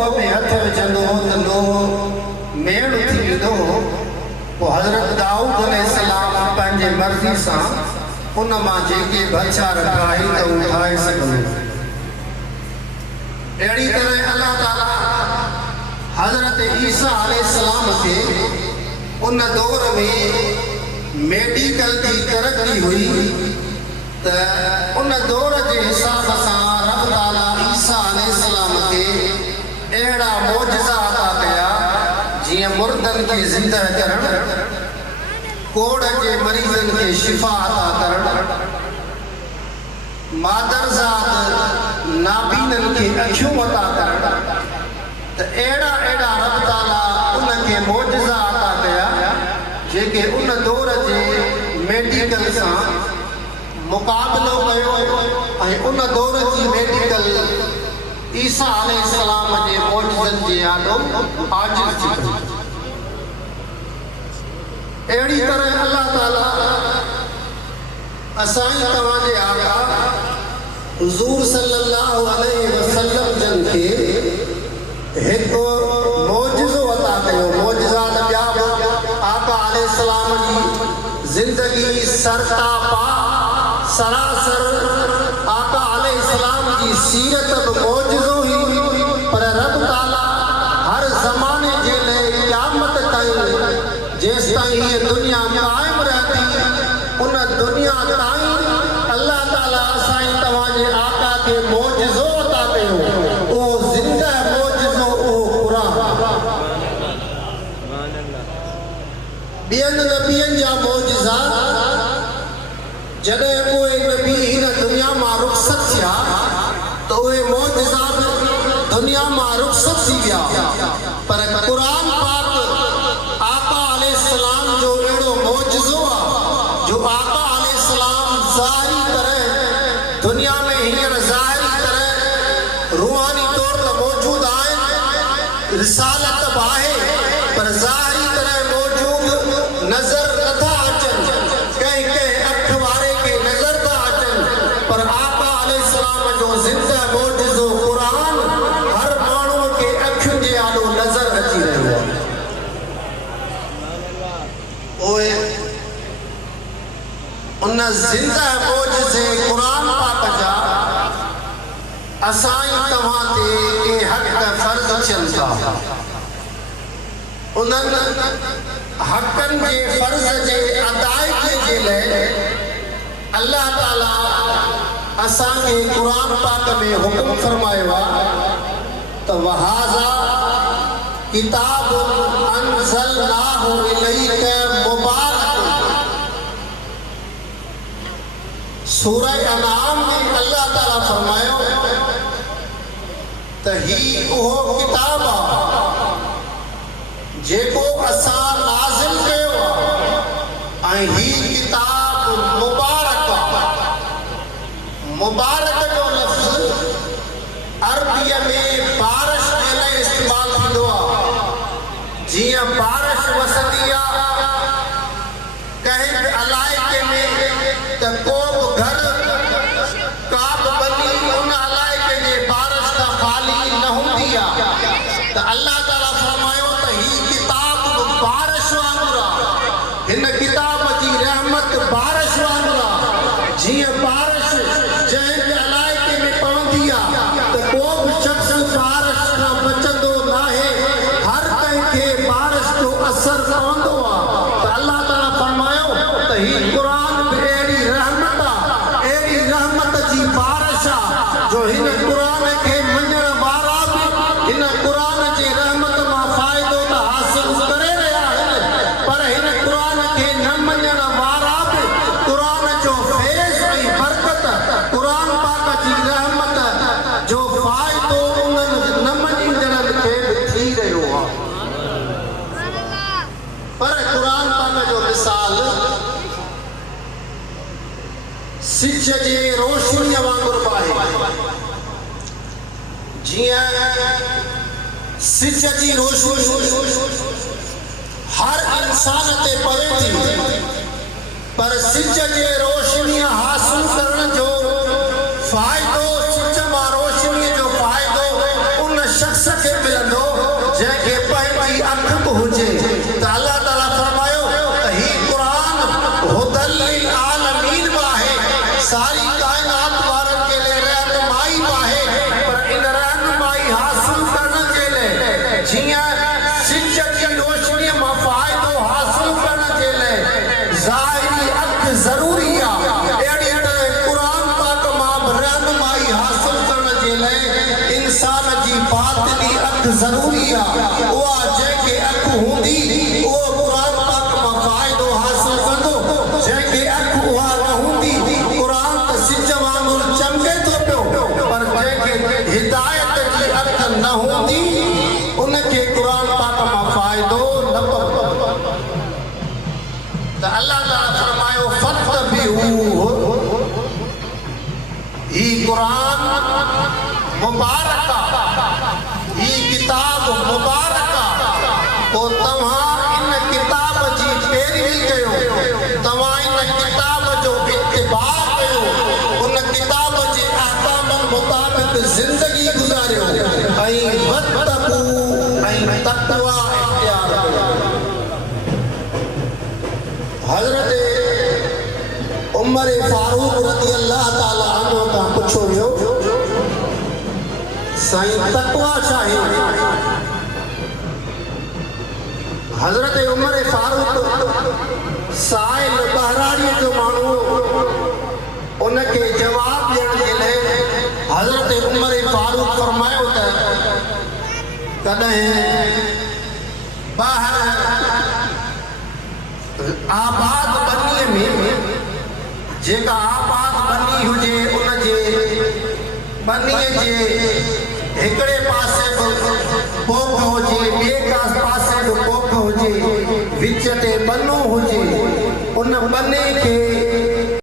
लोह में हथ विझंदो त लोह मेड़ थी वेंदो। पोइ हज़रत दाऊद अलैहिस्सलाम पंहिंजे मर्ज़ी सां उन मां जेके बचा रखाई त उठाए सघंदो। अहिड़ी तरह अल्लाह ताला हज़रत ईसा अलैहिस्सलाम खे उन दौर में मेडिकल की तरक्की हुई त उन दौर के हिसाब सां रब ताला ईसा अलैहिस्सलाम के अहिड़ा मौजज़ा अता कया जीअं मुर्दनि खे ज़िंदा करण, कोड़ के मरीज़नि खे शिफ़ा अता करण, मादरज़ात नाबीननि खे अखियूं अता करण। त अहिड़ा अहिड़ा रब ताला उनखे मौजज़ा अता कया जेके उन दौर जे मेडिकल सां मुक़ाबिलो कयो ऐं उन दौर जी मेडिकल ईसा अलैहिस्सलाम जे मौजज़नि जे आॾो आजिज़ थी पई। अहिड़ी तरह अल्लाह ताला असांजी तव्हांजे आका हुज़ूर सल्लल्लाहु अलैहि वसल्लम जन खे हिकु मौजज़ो अता कयो। मौजज़ा ॿिया आका अलैहिस्सलाम जी ज़िंदगी सरतापा सरासर आका अलैहिस्सलाम जी सीरत बि मौजज़ो ही, पर रब ताला हर ज़माने जे लाइ क़यामत ताईं जेसि ताईं हीअ दुनिया क़ाइमु रहंदी उन दुनिया ताईं अल्लाह ताला असांजे तव्हांजे आका खे मौजज़ो अता कयो। उहो ज़िंदा मौजज़ो उहो क़ुरान। ॿियनि नबियनि जा मौजज़ा जॾहिं उहे नबी हिन दुनिया मां रुख़सत थिया त उहे मौजज़ा दुनिया मां रुख़सत थी विया, पर क़ुरान पाक आका अलैहिस्सलाम जो अहिड़ो मौजज़ो आहे जो आका अलैहिस्सलाम ज़ाहिरी तरह दुनिया में हींअर ज़ाहिरी तरह रूहानी तौर ते मौजूद आहिनि, रिसालत बि आहे, पर ज़ाहिरी तरह मौजूद नज़र नथा अचनि। कंहिं कंहिं अख वारे खे नज़र था अचनि, पर आका अलैहिस्सलाम जो ज़िंदा मौजज़ो क़ुरान हर माण्हूअ खे अखियुनि जे आॾो नज़र अची रहियो आहे। उहे उन ज़िंदा मौजज़े क़ुरान पाक जा असांजी तव्हां ते के हक़ फ़र्ज़ थियनि था। उन्हनि हक़नि जे फ़र्ज़ जे अदायगी जे लाइ अल्लाह ताला असांखे क़ुरान पाक में हुकुम फरमायो आहे त वहाज़ा किताबुन अंज़लनाहु इलैका मुबारक। सूरह अनाम में अल्लाह ताला फरमायो त ही उहो किताब आहे जेको असां नाज़िल कयो आहे ऐं ही किताब मुबारक आहे। मुबारक जो लफ़्ज़ अरबीअ में बारिश जे लाइ इस्तेमालु थींदो आहे। जीअं बारिश वसंदी आहे कंहिं बि इलाइक़े में त को बि घर का बि बनी उन इलाइक़े जे बारिश खां ख़ाली न हूंदी आहे। त अल्लाह ताला फरमायो त ही किताब बारिश वांगुरु आहे, हिन किताब जी रहमत बारिश वांगुरु आहे। जीअं बारिश जंहिं बि इलाइक़े में पवंदी आहे त को बि शख़्स बारिश खां बचंदो न आहे, हर कंहिंखे बारिश जो असर पवंदो आहे। त अल्लाह ताला फरमायो त ही क़ुरान बि अहिड़ी रहमत आहे, अहिड़ी रहमत जी बारिश आहे जो हिन क़ुरान खे मञण वारा बि हिन क़ुरान जे रहमत मां फ़ाइदो त हासिल करे रहिया आहिनि, पर हिन क़ुरान खे न मञण वारा बि क़ुरान जो फैज़ ऐं बरकत, क़ुरान पाक जी रहमत जो फ़ाइदो उन्हनि न मञींदड़नि खे बि थी रहियो आहे। पर क़ुरान पाक जो मिसाल सिज जे रोशनीअ वांगुरु आहे। जीअं सिज जी रोशनी हर इंसान ते पवे थी, पर सिज जे रोशनी हासिल करण जो फ़ाइदो, सिज मां रोशनी जो फ़ाइदो उन शख़्स खे मिलंदो जंहिंखे पंहिंजी अखि बि हुजे। त अल्लाह ताला फरमायो त ही क़ुरान हुदल लिल आलमीन बि आहे, सारी काइनात वारनि जे लाइ रहनुमाई बि आहे। पर इन रहनुमाई हासिल करण जे लाइ जीअं सिज जी रोशनीअ मां फ़ाइदो हासिल करण जे लाइ ज़ाहिरी अखि ज़रूरी आहे, अहिड़ी तरह क़ुरान पाक मां बि रहनुमाई हासिल करण जे लाइ इंसान जी बातिनी अखि ज़रूरी आहे। उहा जंहिंखे अखि हूंदी उहो क़ुरान पाक मां फ़ाइदो हासिल कंदो, जंहिंखे अखि उहा न हूंदी क़ुरान त सिज वांगुरु चमके थो पियो, पर जंहिंखे हिदायत जी अखि न हूंदी उनखे क़ुरान पाक मां फ़ाइदो न पवंदो। त अल्लाह ताला फरमायो फत्तबिहू, ही क़ुरान मुबारक आहे, ही किताब मुबारक आहे। पोइ तव्हां इन किताब जी पैरवी कयो, तव्हां इन किताब जो इत्तिबा कयो, उन किताब जे अहकामनि मुताबिक़ ज़िंदगी गुज़ारियो ऐं वत्तक़ू ऐं तक़वा इख्तियार कयो। हज़रत उमर फारूक रज़ी अल्लाह ताला अन्हु खां पुछो वियो, साईं तक़वा छा आहे? हज़रत उमर फारूक साइल बहराड़ीअ जो माण्हू, उनखे जवाब ॾियण जे लाइ हज़रत उमर फारूक फरमायो त कॾहिं ॿाहिरि आबाद बनीअ में जेका आबाद बनी हुजे उनजे बनीअ जे हिकिड़े पासे बि पोख हुजे, ॿिए पासे बि पोख हुजे, विच ते बनो हुजे, उन बने खे